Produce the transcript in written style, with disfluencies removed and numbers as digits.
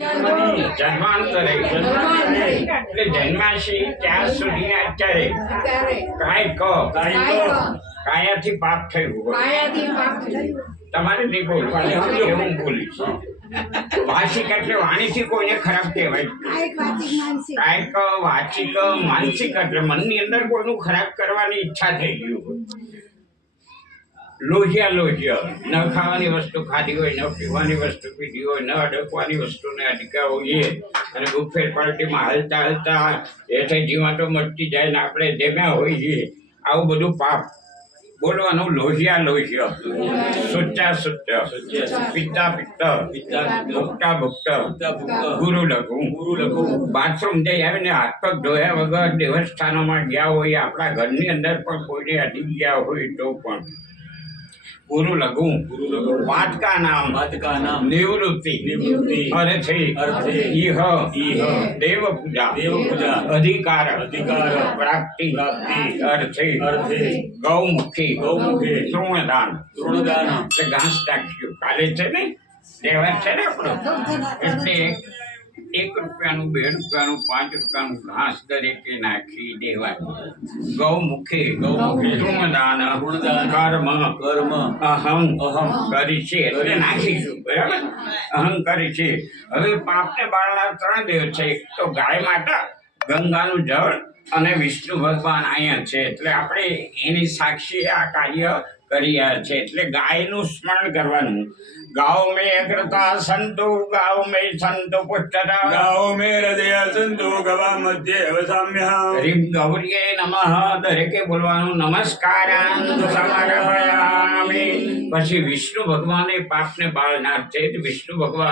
જન્માંતરે એટલે જન્માશી ત્યાં સુધી અત્યારે કાયાથી પાપ થયું હોય તમારે નહીં બોલવાનું હું બોલીશ ભાષિક એટલે વાણીથી કોઈને ખરાબ કહેવાય કાયક વાચિક માનસિક એટલે મનની અંદર કોઈનું ખરાબ કરવાની ઈચ્છા થઈ ગયું હોય લોહિયા ન ખાવાની વસ્તુ ખાધી હોય ન પીવાની વસ્તુ પીધી હોય ન અડકવાની વસ્તુને અડક્યા હોઈએ અને બુફેટ પાર્ટીમાં હાલતા હાલતા એઠે જીવાતો મટતી જાય ને આપણે જેમ્યા હોઈએ આવું બધું પાપ બોલવાનું લોહિયા સુચ્ચા પિત્તા ભુક્તા ભુક્ત ગુરુ લઘુ બાથરૂમ જઈ આવીને હાથ પગ ધોયા વગર દેવસ્થાનોમાં ગયા હોય આપણા ઘરની અંદર પણ કોઈને અડી ગયા હોય તો પણ गुरु लघु पाठ का नाम निवृत्ति अर्थे इह देव पूजा अधिकार प्राप्ति अर्थे गौमुखी तृणदान घास टाक्યું કાલે છે ને તહેવાર છે ને આપણો એટલે 1 રૂપિયાનું 2 રૂપિયાનું 5 રૂપિયાનું ઘાસ દરેકે નાખી દેવાનું ગૌમુખે તૃણદાન કર્મ અહમ કરી છે એટલે નાખીશું બરાબર અહમ કરી છે હવે પાપને બાળના 3 દેવ છે તો ગાય માતા ગંગાનું જળ અને વિષ્ણુ ભગવાન અહીંયા છે એટલે આપણે એની સાક્ષી આ કાર્ય કર્યા છે એટલે ગાયનું સ્મરણ કરવાનું गाँव में अग्रता संतो गाँव में संतो पुष्टता गाँव में हृदय संतो गवा मध्य अवसाम्य हरिम गौरीये नमः दरेके बोलવાનું નમસ્કારાન સમર્પયામિ પછી વિષ્ણુ ભગવાને પાપને બાળનાર છે વિષ્ણુ ભગવાન